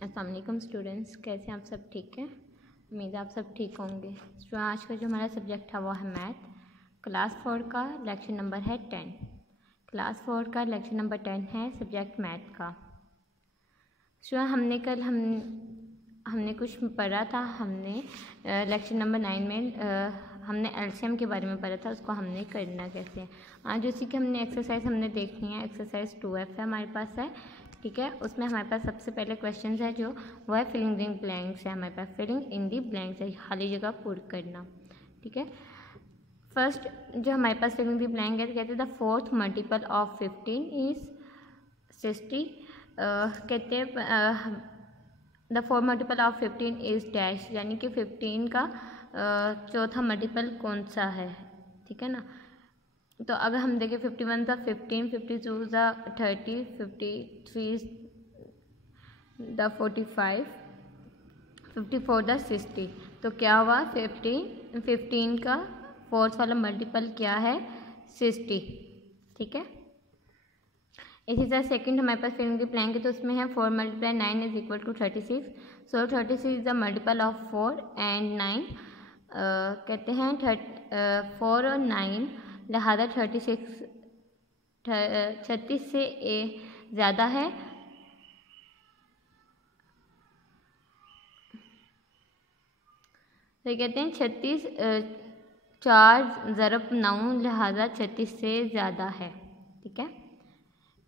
अस्सलाम वालेकुम स्टूडेंट्स, कैसे हैं आप सब? ठीक है, उम्मीद है आप सब ठीक होंगे। तो आज का जो हमारा सब्जेक्ट है वो है मैथ। क्लास 4 का लेक्चर नंबर है 10। क्लास 4 का लेक्चर नंबर 10 है सब्जेक्ट मैथ का। हमने कुछ पढ़ा था। हमने लेक्चर नंबर 9 में हमने एलसीएम के बारे में पढ़ा था, उसको हमने करना कैसे है। आज उसी की हमने एक्सरसाइज देखनी है। एक्सरसाइज 2F है हमारे पास है, ठीक है। उसमें हमारे पास सबसे पहले क्वेश्चन है जो वो है फिलिंग इन ब्लैंक्स है। हमारे पास फिलिंग इन दी ब्लैंक्स है, खाली जगह पूरी करना, ठीक है। फर्स्ट जो हमारे पास फिलिंग दी ब्लैंक है तो कहते हैं the fourth multiple of 15 is 60। कहते हैं the fourth multiple of 15 is dash, यानी कि 15 का चौथा मल्टीपल कौन सा है, ठीक है ना। तो अगर हम देखें 51 ज़ा 15, 52 ज़ा 30, 53 द 45, 54 द 60, तो क्या हुआ 15 का फोर्थ वाला मल्टीपल क्या है 60, ठीक है। इसी तरह सेकंड हमारे पास फिलिंग द ब्लैंक है, तो उसमें है 4 × 9 is equal to 36। So 36 is the multiple of 4 and 9। कहते हैं 4 और 9, लिहाजा 36 से ज़्यादा है। तो कहते हैं 36 4 ज़रब 9, लिहाजा 36 से ज़्यादा है, ठीक है।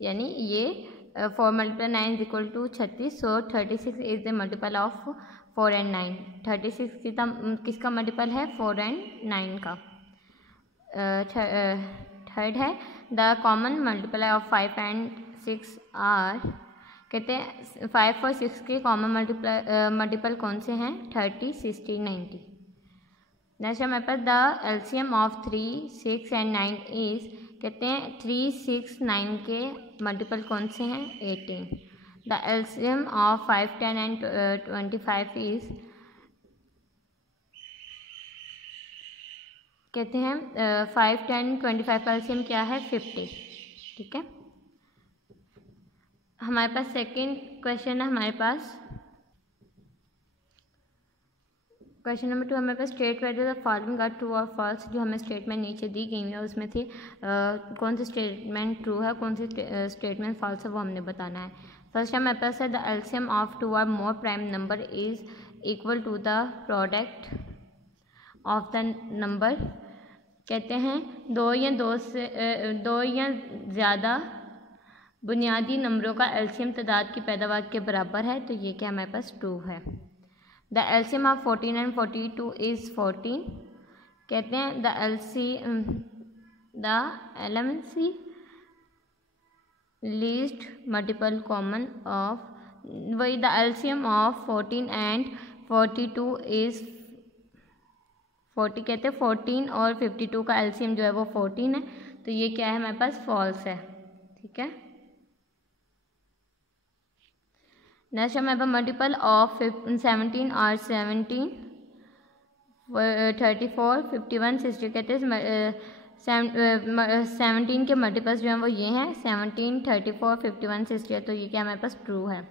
यानी ये 4 × 9 is equal to 36। So 36 is the multiple of 4 and 9। 36 किसका मल्टीपल है 4 एंड 9 का। थर्ड है the common multiply of 5 and 6 are. कहते हैं 5 और 6 के कॉमन मल्टीपल कौन से हैं 30, 60, 90। नेक्स्ट हमारे पास the LCM of 3, 6 and 9 is. कहते हैं 3, 6, 9 के मल्टीपल कौन से हैं 18। The LCM of 5, 10 and 25 is. कहते हैं 5, 10, 25 का एलसीएम क्या है 50, ठीक है। हमारे पास सेकंड क्वेश्चन है हमारे पास क्वेश्चन नंबर 2 हमारे पास state whether the following are true और फॉल्स। जो हमें स्टेटमेंट नीचे दी गई है उसमें थी कौन सी स्टेटमेंट ट्रू है, कौन सी स्टेटमेंट फॉल्स है, वो हमने बताना है। फर्स्ट हमारे पास है द एलसीएम ऑफ 2 और more prime number is equal to the product of the number. कहते हैं दो या ज़्यादा बुनियादी नंबरों का एलसीएम तादाद की पैदावार के बराबर है, तो ये क्या हमारे पास ट्रू है। The LCM of 14 and 42 is 14। कहते हैं the LMC least multiple common of, वही the LCM of 14 and 42 is 40। कहते हैं 14 और 52 का एलसीएम जो है वो 14 है, तो ये क्या है हमारे पास फॉल्स है, ठीक है। नेक्स्ट हमारे पास मल्टीपल ऑफ 17 और 17, 34, 51, 60। कहते हैं 17 के मल्टीपल्स जो हैं वो ये हैं 17, 34, 51, 60 है, तो ये क्या हमारे पास ट्रू है।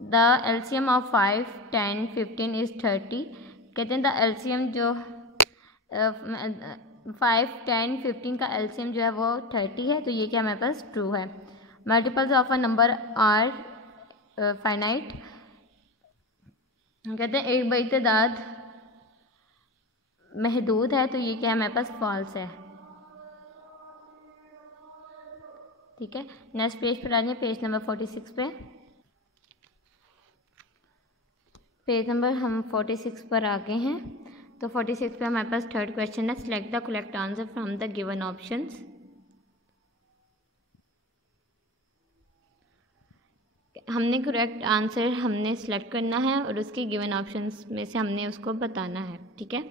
The LCM of 5, 10, 15 is 30। कहते हैं द एलसीएम जो 5, 10, 15 का एलसीएम जो है वो 30 है, तो ये क्या हमारे पास ट्रू है। Multiples of a number are finite. कहते हैं एक बड़ी तादाद महदूद है, तो ये क्या हमारे पास फॉल्स है, ठीक है। नेक्स्ट पेज पर आ जाए, पेज नंबर 46 पे। पेज नंबर हम 46 पर आ गए हैं। तो 46 पे हमारे पास थर्ड क्वेश्चन है select the correct answer from the given options. हमने करेक्ट आंसर हमने सेलेक्ट करना है और उसके गिवन ऑप्शंस में से हमने उसको बताना है, ठीक है।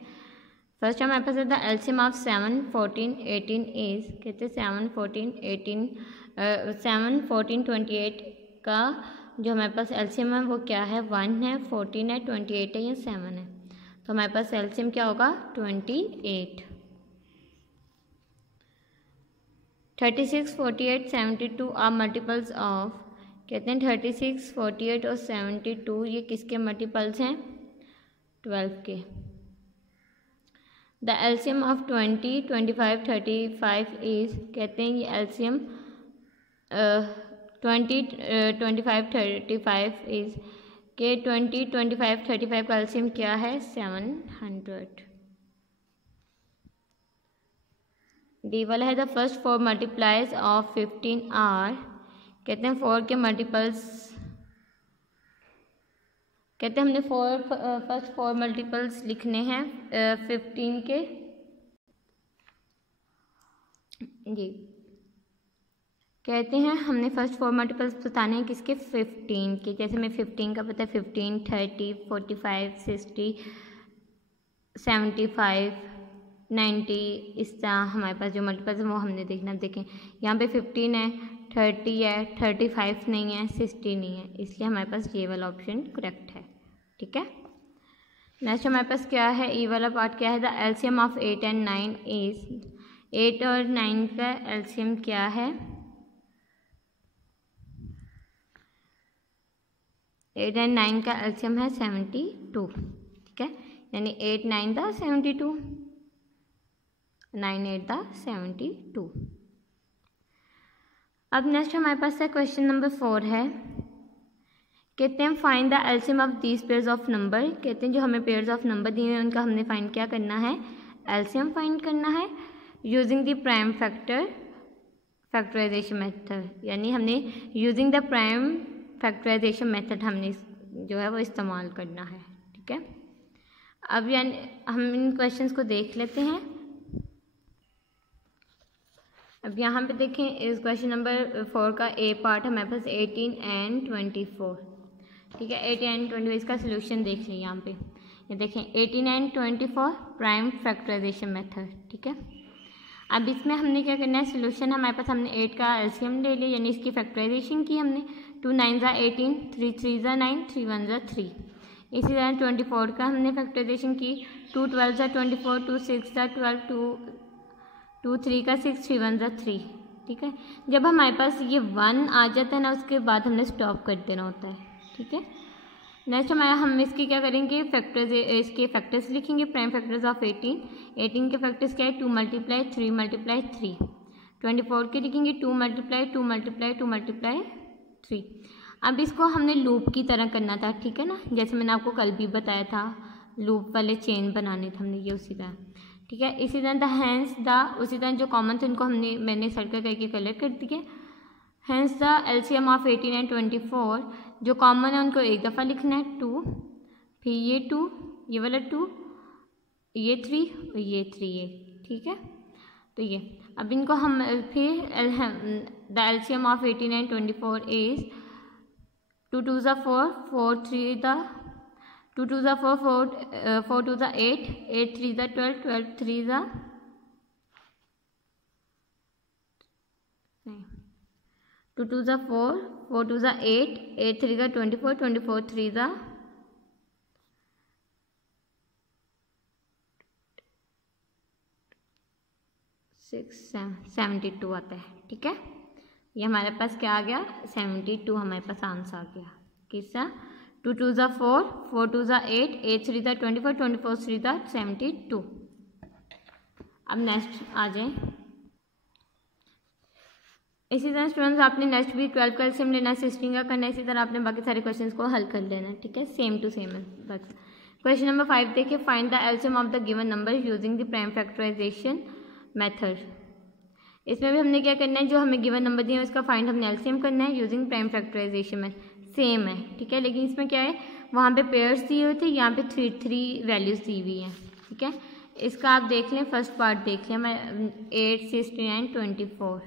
फर्स्ट हमारे पास है द एलसीएम ऑफ 7, 14, 18 इज। कहते हैं 7, 14, 18 7, 14, 28 का जो हमारे पास एलसीएम है वो क्या है 1 है, 14 है, 28 है या 7 है, तो हमारे पास एलसीएम क्या होगा 28। 36, 48, 72 आर मल्टीपल्स ऑफ। कहते हैं 36, 48 और 72 ये किसके मल्टीपल्स हैं? 12 के। द एलसीएम ऑफ 20, 25, 35 इज, कहते हैं ये एलसीएम 20, 25, 35 इज के 20, 25, 35 का एलसीएम क्या है? 700। डी वाला है the first 4 multiplies of 15 are, कहते हैं 4 के मल्टीपल्स, कहते हैं हमने फर्स्ट 4 मल्टीपल्स लिखने हैं 15 के जी। कहते हैं हमने फर्स्ट 4 मल्टीपल्स बताने हैं किसके? 15 के। जैसे हमें 15 का पता है 15, 30, 45, 60, 75, 90, इस तरह हमारे पास जो मल्टीपल्स हैं वो हमने देखना। देखें यहाँ पे 15 है, 30 है, 35 नहीं है, 60 नहीं है, इसलिए हमारे पास ये वाला ऑप्शन करेक्ट है। ठीक है, नेक्स्ट हमारे पास क्या है? ई वाला पार्ट क्या है? The LCM of 8 and 9 is, 8 और 9 का एलसीएम क्या है? 8 एंड 9 का एलसीएम है 72। ठीक है, यानी 8 9 द 72, 9 8 द 72। अब नेक्स्ट हमारे पास है क्वेश्चन नंबर 4 है। कहते हैं find the LCM of these pairs of number, कहते हैं जो हमें पेयर्स ऑफ नंबर दिए हैं उनका हमने फाइंड क्या करना है? एलसीएम फाइंड करना है using the prime factorization method, यानी हमने using the prime factorization method हमने जो है वो इस्तेमाल करना है। ठीक है, अब यानी हम इन क्वेश्चंस को देख लेते हैं। अब यहाँ पे देखें इस क्वेश्चन नंबर 4 का ए पार्ट हमारे पास 18 एंड 24। ठीक है, 18 एंड 24 इसका सोल्यूशन देख लें। यहाँ पे ये देखें 18 एंड 24 प्राइम फैक्टराइजेशन मेथड। ठीक है, अब इसमें हमने क्या करना है? सोल्यूशन हमारे पास हमने 8 का एलसीएम ले लिया, यानी इसकी फैक्टराइजेशन की हमने। 2 9 ज़ा 18, 3 3 ज़ा 9, 3 1 ज़ा 3। इसी तरह 24 का हमने फैक्टराइजेशन की। 2 12 ज़ा 24, 2 6 ज़ा 12, 2 3 का 6, 3 1 ज़ा 3। ठीक है, जब हमारे पास ये 1 आ जाता है ना, उसके बाद हमने स्टॉप कर देना होता है। ठीक है, नेक्स्ट हम इसकी क्या करेंगे? फैक्टर्स, इसके फैक्टर्स लिखेंगे, प्राइम फैक्टर्स ऑफ 18। 18 के फैक्टर्स क्या है? 2 × 3 × 3। 24 के लिखेंगे 2 × 2 × 2 × 3। अब इसको हमने लूप की तरह करना था। ठीक है ना, जैसे मैंने आपको कल भी बताया था, लूप वाले चेन बनाने थे हमने, ये उसी तरह। ठीक है, इसी तरह द हैंस द, उसी तरह जो कॉमन थे उनको मैंने सर्कल करके कलर कर दिए। Hence the LCM of 18 and 24, जो कॉमन है उनको एक दफ़ा लिखना है 2, फिर ये 2, ये वाला 2, ये 3 और ये 3 ये। ठीक है, तो ये अब इनको हम फिर the LCM of 18 and 24 is 2 2 ज़ा 4, 4 3 द 2 2 ज़ा 4, 4 2 ज़ा 8, 8 3 ज़ा 12, 12 3 ज़ा 2 2 ज़ा 4, 4 2 ज़ा 8, 8 3 ज़ा 24, 24 3 ज़ा 72 आता है। ठीक है, ये हमारे पास क्या आ गया? 72 हमारे पास आंसर आ गया। किसका? 2 2 ज़ा 4, 4 2 ज़ा 8, 8 3 ज़ा 24, 24 3 ज़ा 72। अब नेक्स्ट आ जाए। इसी तरह स्टूडेंट्स आपने नेक्स्ट भी 12 का एलसीएम लेना है, 16 का करना है, इसी तरह आपने बाकी सारे क्वेश्चंस को हल कर लेना है। ठीक है, सेम टू सेम है बस। क्वेश्चन नंबर 5 देखिए, find the LCM of the given number using the prime factorization method. इसमें भी हमने क्या करना है? जो हमें गिवन नंबर दिए हैं उसका फाइंड हमने एलसीएम करना है using prime factorization method. Same है। ठीक है, लेकिन इसमें क्या है? वहाँ पे पेयर्स दिए हुए थे, यहाँ पे 3 वैल्यूज़ दी हुई हैं। ठीक है, इसका आप देख लें, फर्स्ट पार्ट देख लें, मैं 8 16 24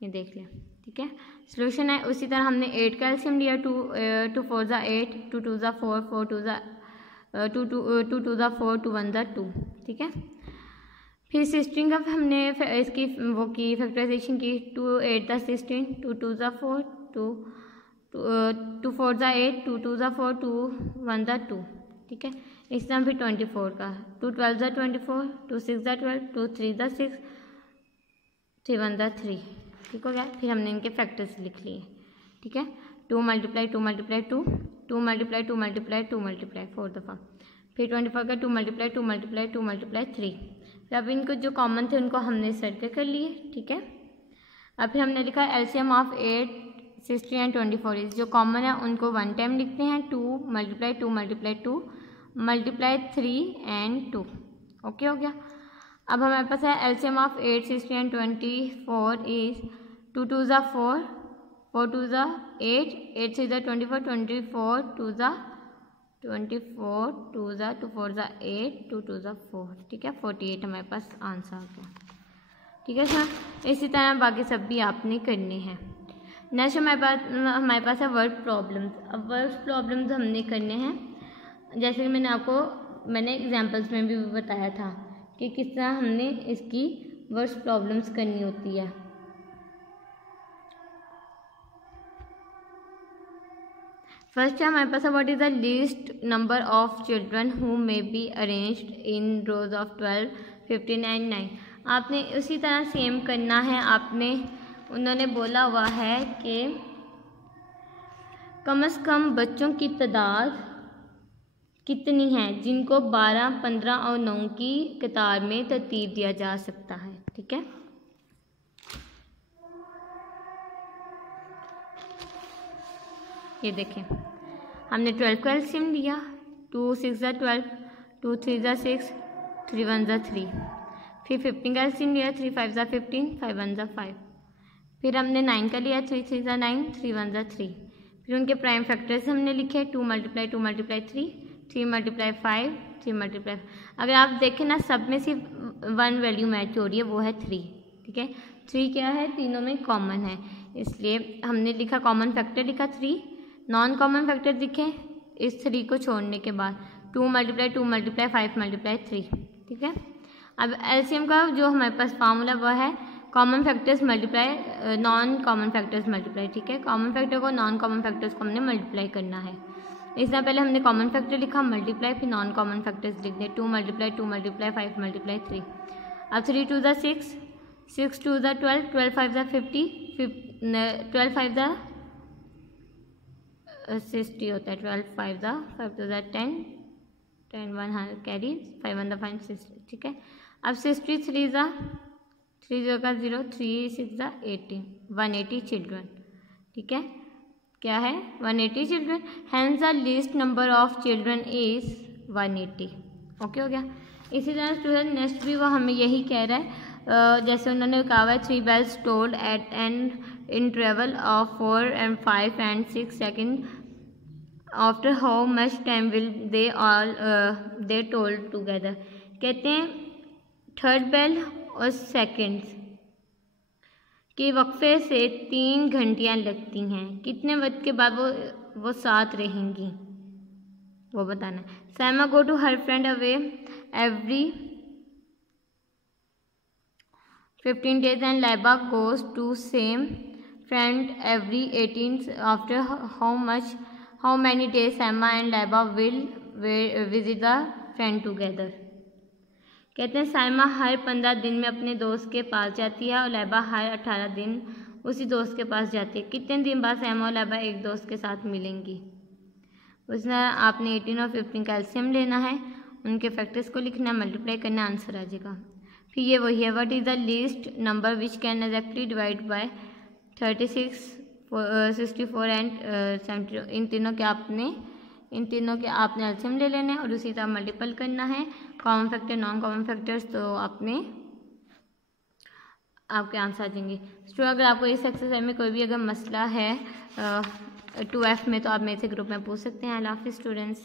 ये देख लें। ठीक है, सोल्यूशन है उसी तरह हमने 8 का एलसीएम लिया, 2 4 ज़ा 8, 2 2 ज़ा 4, 4 2 ज़ा 2 2 ज़ा 4, 2 1 ज़ा 2। ठीक है, फिर 16 का हमने इसकी वो की फैक्टराइजेशन की, 2 8 ज़ा 16, 2 2 ज़ा 4, 2 4 ज़ा 8, 2 2 ज़ा 4, 2 1 ज़ा 2। ठीक है, इस तरह फिर 24 का 2 12 ज़ा 24, 2 6 ज़ा 12, 2 3 ज़ा 6, 3 1 3, ठीक हो गया। फिर हमने इनके फैक्टर्स लिख लिए, ठीक है। 2 multiply 2 multiply 2, 2 multiply 2 multiply 2 multiply 4 दफ़ा, फिर 24 का 2 मल्टीप्लाई 2 मल्टीप्लाई 2 मल्टीप्लाई 3। फिर अब इनको जो कॉमन थे उनको हमने सर्कल कर लिए, ठीक है। अब फिर हमने लिखा एलसीएम ऑफ 8, 60 एंड 24, जो कॉमन है उनको वन टाइम लिखते हैं। 2 multiply 2 multiply 2 multiply 3 and 2, okay हो गया। अब हमारे पास है एलसीएम ऑफ 8, 60 एंड 24 इज 2 2 ज़ा 4, 4 2 ज़ा 8, 8 3 ज़ा 24, 24 2 ज़ा 24, 2 ज़ा 2 4 ज़ा 8, 2 2 ज़ा 4, ठीक है। 48 हमारे पास आंसर आ गया, ठीक है सर। इसी तरह बाकी सब भी आपने करने हैं। नेक्स्ट हमारे पास है वर्ड प्रॉब्लम्स। अब वर्ड प्रॉब्लम्स हमने करने हैं, जैसे कि मैंने एग्जांपल्स में भी बताया था कि किस तरह हमने इसकी वर्ड प्रॉब्लम्स करनी होती है। फर्स्ट है हमारे पास what is the least number of children who may be arranged in rows of 12, 15 and 9। आपने उसी तरह सेम करना है। उन्होंने बोला हुआ है कि कम से कम बच्चों की तादाद कितनी है जिनको 12, 15 और 9 की कतार में तरतीब दिया जा सकता है, ठीक है। ये देखें, हमने 12 का एलसीएम लिया, 2 6 ज़ा 12, 2 3 ज़ा 6, 3 1 ज़ा 3। फिर 15 का एलसीएम लिया, 3 5 ज़ा 15, 5 1 ज़ा 5। फिर हमने 9 का लिया, 3 3 ज़ा 9, 3 1 ज़ा 3। फिर उनके प्राइम फैक्टर्स हमने लिखे, 2 मल्टीप्लाई 2 मल्टीप्लाई 3, 3 मल्टीप्लाई 5, 3 मल्टीप्लाई। अगर आप देखें ना, सब में सिर्फ 1 वैल्यू मैच हो रही है, वो है 3, ठीक है। 3 क्या है, तीनों में कॉमन है, इसलिए हमने लिखा कॉमन फैक्टर लिखा 3। नॉन कॉमन फैक्टर दिखे इस 3 को छोड़ने के बाद, 2 मल्टीप्लाई 2 मल्टीप्लाई 5 मल्टीप्लाई 3, ठीक है। अब एलसीएम का जो हमारे पास फार्मूला वह है common factors multiply non common factors multiply, ठीक है। कॉमन फैक्टर को नॉन कॉमन फैक्टर्स को हमने मल्टीप्लाई करना है। इससे पहले हमने कॉमन फैक्टर लिखा मल्टीप्लाई, फिर नॉन कॉमन फैक्टर्स लिख दिए, 2 मल्टीप्लाई 2 मल्टीप्लाई 5 मल्टीप्लाई 3। अब 3 2 ज़ा 6, 6 2 ज़ा 12, 12 5 ज़ा 50, 12 5 ज़ा 60 होता है, 12 5 ज़ा 5 2 ज़ा 10, 10 1 कैरी, 5 1 ज़ा 5 6, ठीक है। अब 63 ज़ा 3 0 का 0, 3 6 ज़ा 18, 180 चिल्ड्रन, ठीक है। क्या है, 180 children. Hence the least number of children is 180, okay हो गया। इसी तरह स्टूडेंट नेक्स्ट भी वो हमें यही कह रहा है, जैसे उन्होंने कहा हुआ है 3 bells tolled at an interval of 4 and 5 and 6 seconds. After how much time will they toll together? कहते हैं थर्ड बेल और सेकंड्स के वक्फे से 3 घंटियाँ लगती हैं, कितने वक्त के बाद वो साथ रहेंगी वो बताना है। Saima go to her friend away every 15 days and Laiba goes to same friend every 18. After how many days Saima and Laiba will visit the friend together? कहते हैं साइमा हर 15 दिन में अपने दोस्त के पास जाती है और लैबा हर 18 दिन उसी दोस्त के पास जाती है। कितने दिन बाद साइमा और लैबा एक दोस्त के साथ मिलेंगी? उसमें आपने 18 और 15 का एलसीएम लेना है, उनके फैक्टर्स को लिखना, मल्टीप्लाई करना, आंसर आ जाएगा। फिर ये वही है, what is the least number which can exactly divide by 36, 64 and 72। इन तीनों के आपने एलसीएम ले लेने और उसी तरह मल्टीपल करना है। Common factor non common factors तो आपके आंसर आ जाएंगे। तो अगर आपको इस एक्सरसाइज में कोई भी अगर मसला है 2F में तो आप मेरे से ग्रुप में पूछ सकते हैं। अल्लाह हाफिज़ स्टूडेंट्स।